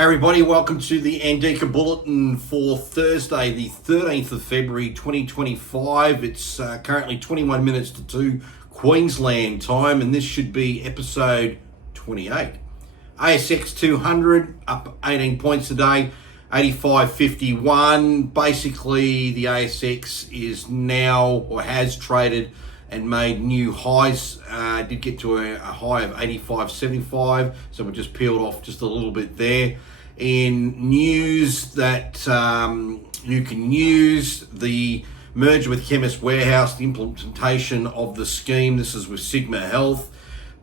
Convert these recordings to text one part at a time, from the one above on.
Hey everybody, welcome to the ANDIKA Bulletin for Thursday, the 13th of February 2025. It's currently 21 minutes to 2 Queensland time, and this should be episode 28. ASX 200 up 18 points today, 85.51. Basically, the ASX is now or has traded and made new highs. Did get to a high of 85.75, so we just peeled off just a little bit there. In news that you can use, the merger with Chemist Warehouse, the implementation of the scheme. This is with Sigma Health.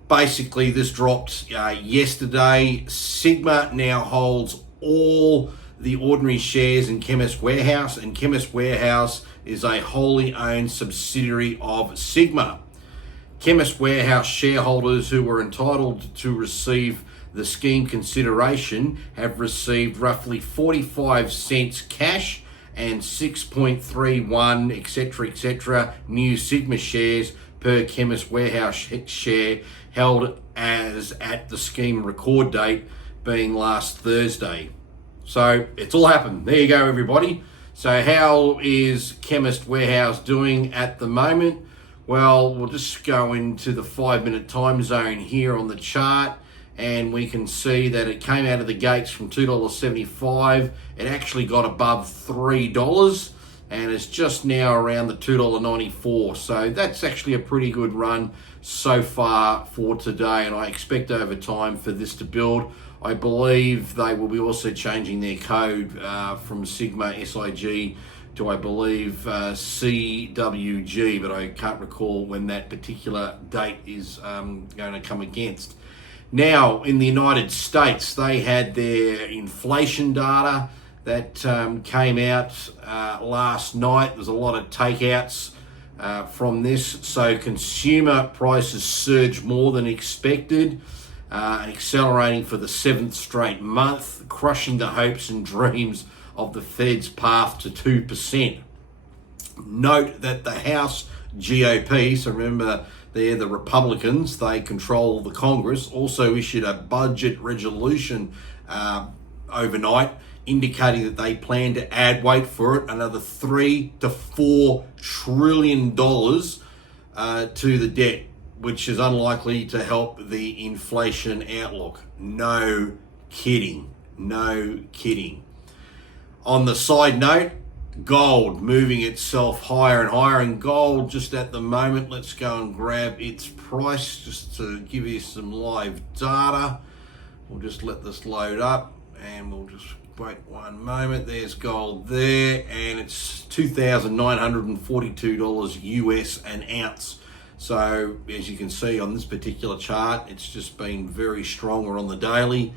Basically, this dropped yesterday. Sigma now holds all the ordinary shares in Chemist Warehouse, and Chemist Warehouse is a wholly owned subsidiary of Sigma. Chemist Warehouse shareholders who were entitled to receive the scheme consideration have received roughly 45 cents cash and 6.31 etc new Sigma shares per Chemist Warehouse share held as at the scheme record date being last Thursday. So it's all happened. There you go, everybody. So how is Chemist Warehouse doing at the moment? Well, we'll just go into the 5-minute time zone here on the chart, and we can see that it came out of the gates from $2.75. It actually got above $3 and it's just now around the $2.94. So that's actually a pretty good run so far for today, and I expect over time for this to build. I believe they will be also changing their code from Sigma SIG to, I believe, CWG, but I can't recall when that particular date is going to come against. Now, in the United States, they had their inflation data that came out last night. There's a lot of takeouts from this. So consumer prices surged more than expected, accelerating for the 7th straight month, crushing the hopes and dreams of the Fed's path to 2%. Note that the House GOP, so remember they're the Republicans, they control the Congress, also issued a budget resolution overnight indicating that they plan to add, wait for it, another $3 to $4 trillion to the debt, which is unlikely to help the inflation outlook. No kidding. No kidding. On the side note, gold moving itself higher and higher, and gold just at the moment, let's go and grab its price just to give you some live data. We'll just let this load up and we'll just wait one moment. There's gold there, and it's $2,942 US an ounce. So as you can see on this particular chart, it's just been very strong. We're on the daily,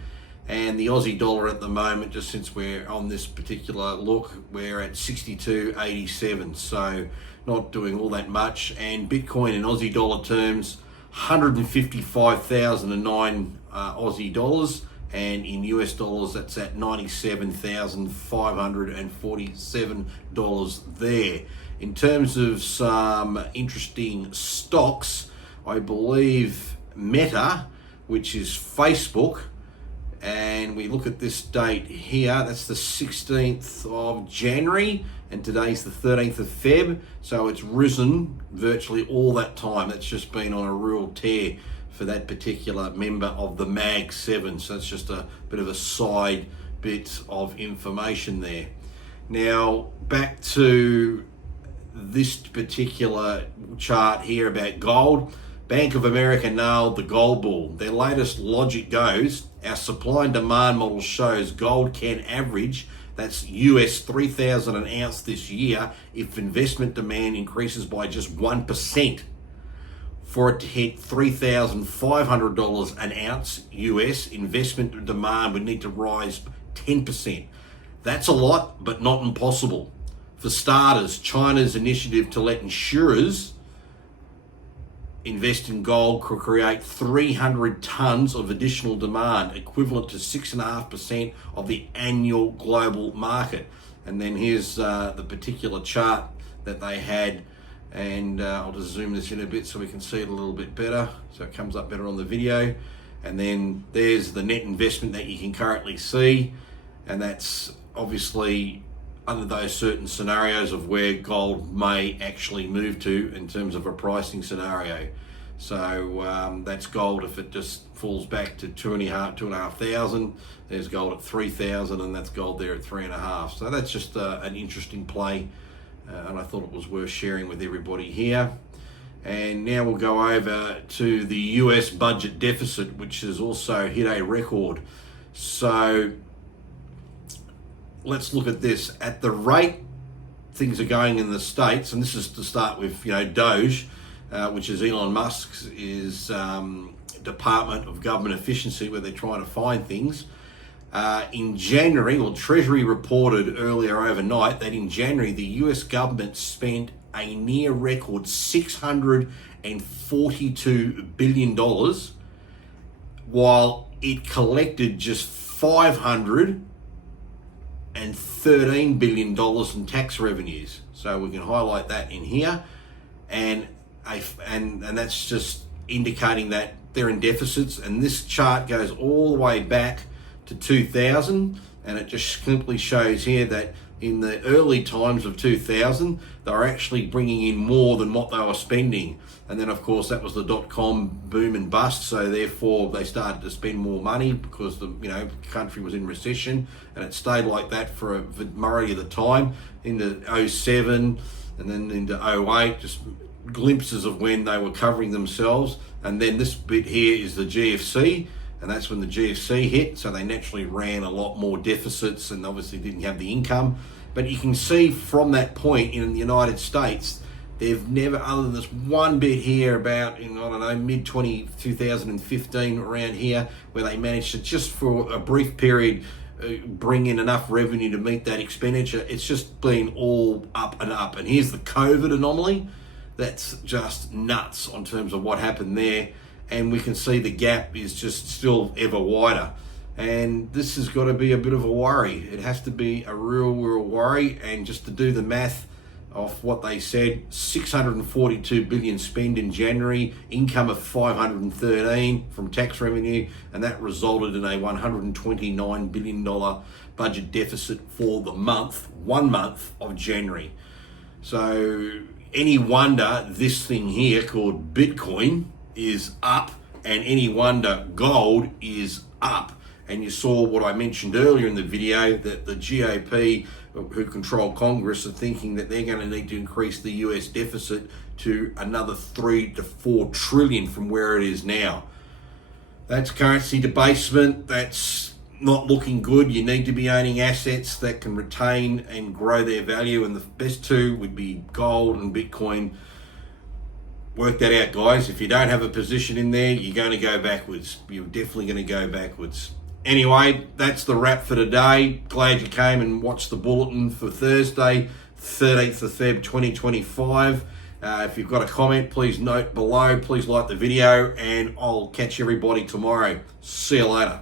and the Aussie dollar at the moment, just since we're on this particular look, we're at 62.87, so not doing all that much. And Bitcoin in Aussie dollar terms, 155,009 Aussie dollars, and in US dollars that's at $97,547 there. In terms of some interesting stocks, I believe Meta, which is Facebook, and we look at this date here, that's the 16th of January, and today's the 13th of Feb, so it's risen virtually all that time. That's just been on a real tear for that particular member of the Mag 7, so that's just a bit of a side bit of information there. Now, back to this particular chart here about gold. Bank of America nailed the gold bull. Their latest logic goes, our supply and demand model shows gold can average, that's US 3,000 an ounce this year, if investment demand increases by just 1%. For it to hit $3,500 an ounce US, investment demand would need to rise 10%. That's a lot, but not impossible. For starters, China's initiative to let insurers invest in gold could create 300 tons of additional demand, equivalent to 6.5% of the annual global market. And then here's the particular chart that they had, and I'll just zoom this in a bit so we can see it a little bit better, so it comes up better on the video. And then there's the net investment that you can currently see, and that's obviously under those certain scenarios of where gold may actually move to in terms of a pricing scenario. So that's gold if it just falls back to 2,500. There's gold at 3,000, and that's gold there at 3.5. So that's just an interesting play, and I thought it was worth sharing with everybody here. And now we'll go over to the US budget deficit, which has also hit a record. So let's look at this. At the rate things are going in the States, and this is to start with, Doge, which is Elon Musk's Department of Government Efficiency, where they're trying to find things. In January, Treasury reported earlier overnight that in January, the US government spent a near record $642 billion, while it collected just $513 billion in tax revenues. So we can highlight that in here, and that's just indicating that they're in deficits. And this chart goes all the way back to 2000, and it just simply shows here that in the early times of 2000, they were actually bringing in more than what they were spending. And then, of course, that was the dot-com boom and bust. So therefore, they started to spend more money because the country was in recession, and it stayed like that for a majority of the time into 07 and then into 08. Just glimpses of when they were covering themselves. And then this bit here is the GFC. And that's when the GFC hit, so they naturally ran a lot more deficits and obviously didn't have the income. But you can see from that point in the United States, they've never, other than this one bit here about, mid-2015 around here, where they managed to just for a brief period bring in enough revenue to meet that expenditure. It's just been all up and up. And here's the COVID anomaly. That's just nuts on terms of what happened there. And we can see the gap is just still ever wider. And this has got to be a bit of a worry. It has to be a real worry. And just to do the math of what they said, 642 billion spent in January, income of 513 from tax revenue, and that resulted in a $129 billion budget deficit for the one month of January. So any wonder this thing here called Bitcoin is up, and any wonder gold is up. And you saw what I mentioned earlier in the video, that the GOP, who control Congress, are thinking that they're going to need to increase the US deficit to another 3 to 4 trillion from where it is now. That's currency debasement. That's not looking good. You need to be owning assets that can retain and grow their value, and the best two would be gold and Bitcoin. Work that out, guys. If you don't have a position in there, you're going to go backwards. You're definitely going to go backwards. Anyway, that's the wrap for today. Glad you came and watched the bulletin for Thursday, 13th of Feb 2025. If you've got a comment, please note below. Please like the video, and I'll catch everybody tomorrow. See you later.